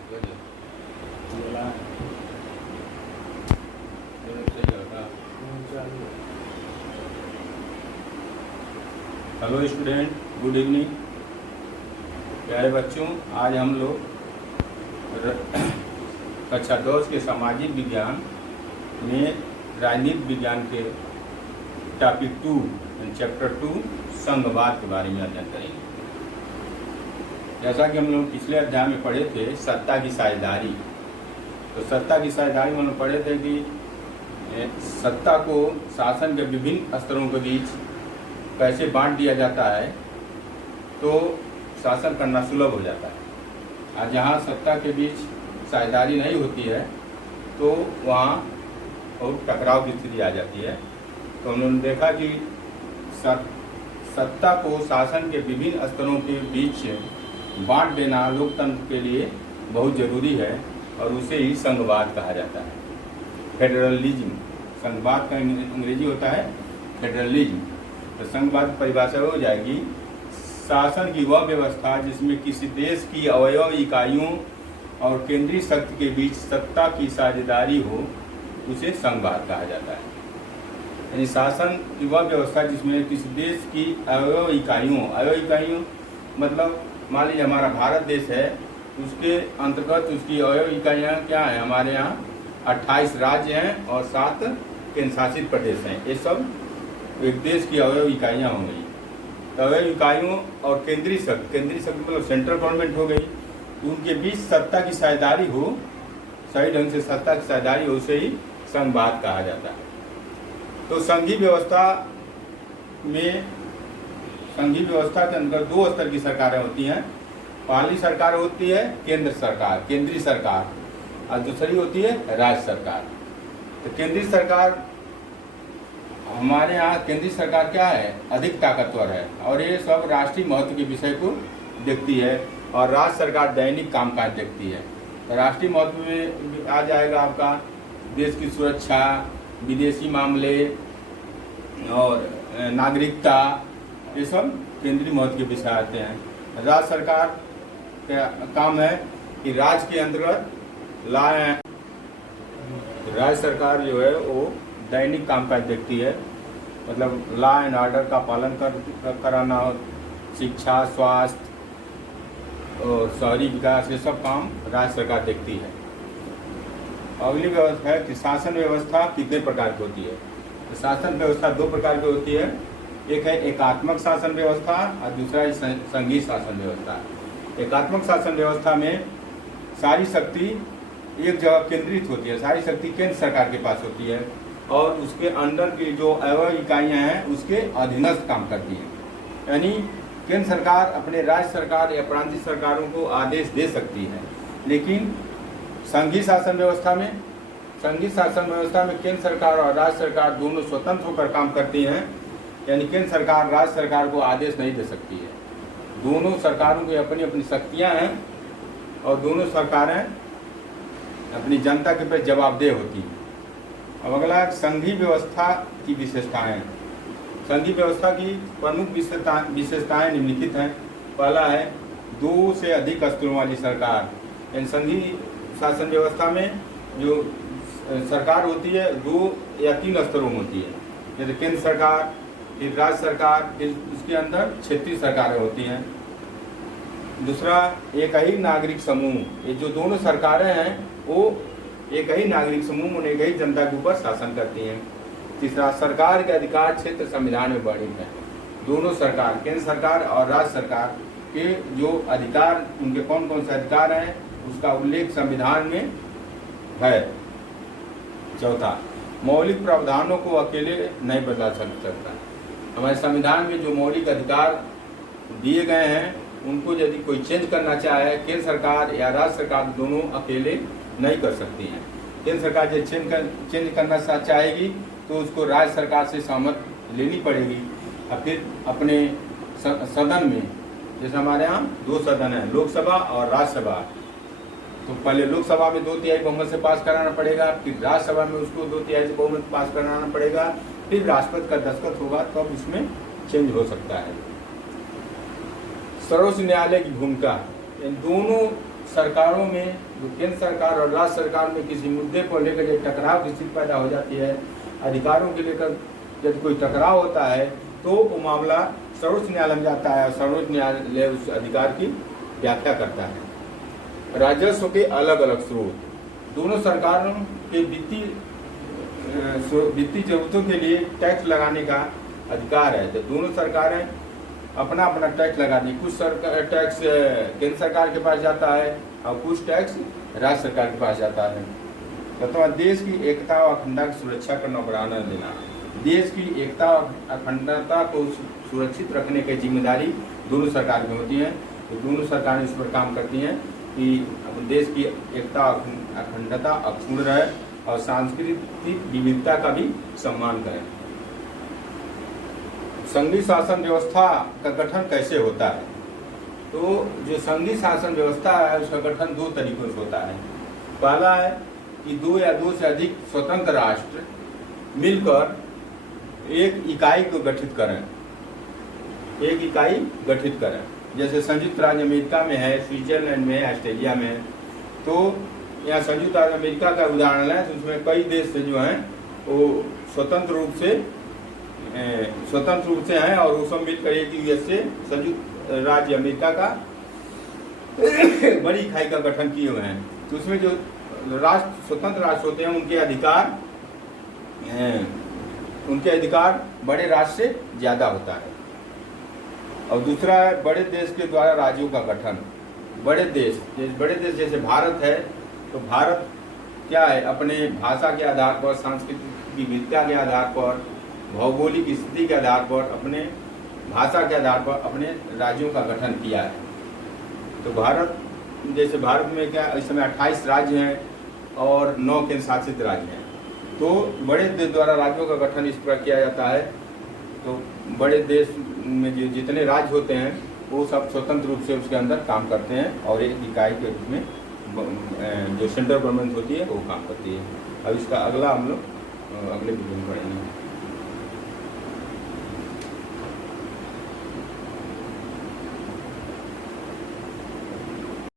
Hello student, good evening. प्यारे बच्चों, आज हम लोग कक्षा 10 के सामाजिक विज्ञान में राजनीति विज्ञान के टॉपिक 2 चैप्टर 2 संघवाद के बारे में अध्ययन करेंगे। जैसा कि हम लोग पिछले अध्याय में पढ़े थे सत्ता की साझेदारी, तो सत्ता की साझेदारी में हम लोग पढ़े थे कि सत्ता को शासन के विभिन्न स्तरों के बीच कैसे बांट दिया जाता है तो शासन करना सुलभ हो जाता है। और जहाँ सत्ता के बीच साझेदारी नहीं होती है तो वहाँ बहुत टकराव की स्थिति आ जाती है। तो उन्होंने देखा कि सत्ता को शासन के विभिन्न स्तरों के बीच बांट देना लोकतंत्र के लिए बहुत ज़रूरी है और उसे ही संघवाद कहा जाता है। फेडरलिज्म, संघवाद का अंग्रेजी होता है फेडरलिज्म। तो संघवाद की परिभाषा हो जाएगी शासन की वह व्यवस्था जिसमें किसी देश की अवयव इकाइयों और केंद्रीय शक्ति के बीच सत्ता की साझेदारी हो, उसे संघवाद कहा जाता है। यानी शासन की वह व्यवस्था जिसमें किसी देश की अवयव इकाइयों मतलब मान लीजिए हमारा भारत देश है, उसके अंतर्गत उसकी अवयव इकाइयाँ क्या हैं? हमारे यहाँ 28 राज्य हैं और 7 केंद्र शासित प्रदेश हैं। ये सब एक देश की अवयव इकाइयाँ हो गई। तो अवयव इकाइयों और केंद्रीय शक्ति मतलब सेंट्रल गवर्नमेंट हो गई, तो उनके बीच सत्ता की साझेदारी हो, सही ढंग से सत्ता की साझेदारी हो, उसे ही संघवाद कहा जाता है। तो संघीय व्यवस्था के अंदर 2 स्तर की सरकारें होती हैं। पहली सरकार होती है केंद्रीय सरकार, और दूसरी होती है राज्य सरकार। तो केंद्रीय सरकार, हमारे यहाँ केंद्रीय सरकार क्या है? अधिक ताकतवर है और ये सब राष्ट्रीय महत्व के विषय को देखती है, और राज्य सरकार दैनिक कामकाज देखती है। तो राष्ट्रीय महत्व में आ जाएगा आपका देश की सुरक्षा, विदेशी मामले और नागरिकता, ये सब केंद्रीय महत्व के विषय आते हैं। राज्य सरकार का काम है कि राज्य के अंतर्गत राज्य सरकार जो है वो दैनिक कामकाज देखती है, मतलब लॉ एंड ऑर्डर का पालन कराना, शिक्षा, स्वास्थ्य और शहरी विकास, ये सब काम राज्य सरकार देखती है। अगली व्यवस्था है कि शासन व्यवस्था कितने प्रकार की होती है? तो शासन व्यवस्था 2 प्रकार की होती है। एक है एकात्मक शासन व्यवस्था और दूसरा है संघीय शासन व्यवस्था। एकात्मक शासन व्यवस्था में सारी शक्ति एक जगह केंद्रित होती है, सारी शक्ति केंद्र सरकार के पास होती है और उसके अंदर की जो अवयव इकाइयाँ हैं उसके अधीनस्थ काम करती हैं। यानी केंद्र सरकार अपने राज्य सरकार या प्रांतीय सरकारों को आदेश दे सकती है, लेकिन संघीय शासन व्यवस्था में केंद्र सरकार और राज्य सरकार दोनों स्वतंत्र होकर काम करती हैं। यानी केंद्र सरकार राज्य सरकार को आदेश नहीं दे सकती है। दोनों सरकारों की अपनी अपनी शक्तियाँ हैं और दोनों सरकारें अपनी जनता के प्रति जवाबदेह होती हैं। अब अगला संघीय व्यवस्था की विशेषताएं। संघीय व्यवस्था की प्रमुख विशेषताएं निम्नलिखित हैं। पहला है 2 से अधिक स्तरों वाली सरकार। यानी संघीय शासन व्यवस्था में जो सरकार होती है 2 या 3 स्तरों में होती है, जैसे केंद्र सरकार, फिर राज्य सरकार, फिर उसके अंदर क्षेत्रीय सरकारें होती हैं। दूसरा एक ही नागरिक समूह, ये जो दोनों सरकारें हैं वो एक ही नागरिक समूह और एक ही जनता के ऊपर शासन करती हैं। तीसरा सरकार के अधिकार क्षेत्र संविधान में वर्णित है। दोनों सरकार, केंद्र सरकार और राज्य सरकार के जो अधिकार, उनके कौन कौन से अधिकार हैं उसका उल्लेख संविधान में है। चौथा, मौलिक प्रावधानों को अकेले नहीं बदला सकता। हमारे संविधान में जो मौलिक अधिकार दिए गए हैं उनको यदि कोई चेंज करना चाहे, केंद्र सरकार या राज्य सरकार दोनों अकेले नहीं कर सकती हैं। केंद्र सरकार जब चेंज करना चाहेगी तो उसको राज्य सरकार से सहमत लेनी पड़ेगी और फिर अपने सदन में, जैसे हमारे यहाँ 2 सदन हैं, लोकसभा और राज्यसभा, तो पहले लोकसभा में 2/3 बहुमत से पास कराना पड़ेगा, फिर राज्यसभा में उसको 2/3 से बहुमत पास कराना पड़ेगा, फिर राष्ट्रपति का दस्तखत होगा तब तो उसमें चेंज हो सकता है। सर्वोच्च न्यायालय की भूमिका, दोनों सरकारों में, जो केंद्र सरकार और राज्य सरकार में किसी मुद्दे को लेकर जब टकराव की स्थिति पैदा हो जाती है, अधिकारों के लेकर जब कोई टकराव होता है, तो वो मामला सर्वोच्च न्यायालय में जाता है और सर्वोच्च न्यायालय उस अधिकार की व्याख्या करता है। राजस्व के अलग अलग स्रोत, दोनों सरकारों के वित्तीय जरूरतों के लिए टैक्स लगाने का अधिकार है। तो दोनों सरकारें अपना अपना टैक्स लगाती, कुछ टैक्स केंद्र सरकार के पास जाता है और कुछ टैक्स राज्य सरकार के पास जाता है। तो देश की एकता और अखंडता की सुरक्षा करना और बढ़ावा देना, देश की एकता और अखंडता को सुरक्षित रखने की जिम्मेदारी दोनों सरकार की होती है। तो दोनों सरकारें इस पर काम करती हैं कि देश की एकता अखंडता अक्षुण्ण रहे और सांस्कृतिक विविधता का भी सम्मान करें। संघीय शासन व्यवस्था का गठन कैसे होता है? तो जो संघीय शासन व्यवस्था है उसका गठन दो तरीकों से होता है। पहला है कि दो या दो से अधिक स्वतंत्र राष्ट्र मिलकर एक इकाई को गठित करें, एक इकाई गठित करें। जैसे संयुक्त राज्य अमेरिका में है, स्विट्जरलैंड में है, ऑस्ट्रेलिया में है। तो यहाँ संयुक्त राज्य अमेरिका का उदाहरण है, तो उसमें कई देश जो हैं वो स्वतंत्र रूप से हैं और वो सब मिलकर एक यूएसए संयुक्त राज्य अमेरिका का बड़ी इकाई का गठन किए हुए हैं। तो उसमें जो राष्ट्र स्वतंत्र राष्ट्र होते हैं उनके अधिकार बड़े राष्ट्र से ज़्यादा होता है। और दूसरा है बड़े देश के द्वारा राज्यों का गठन। बड़े देश जैसे भारत है, तो भारत क्या है, अपने भाषा के आधार पर, सांस्कृतिक विविधता के आधार पर, भौगोलिक स्थिति के आधार पर, अपने भाषा के आधार पर अपने राज्यों का गठन किया है। तो भारत में क्या इस समय 28 राज्य हैं और 9 केंद्र शासित राज्य हैं। तो बड़े देश द्वारा राज्यों का गठन इस प्रकार किया जाता है। तो बड़े देश में जो जितने राज्य होते हैं वो सब स्वतंत्र रूप से उसके अंदर काम करते हैं और एक इकाई के रूप में जो सेंट्रल गवर्नमेंट होती है वो काम करती है। अब इसका अगला हम लोग अगले वीडियो में पढ़ेंगे।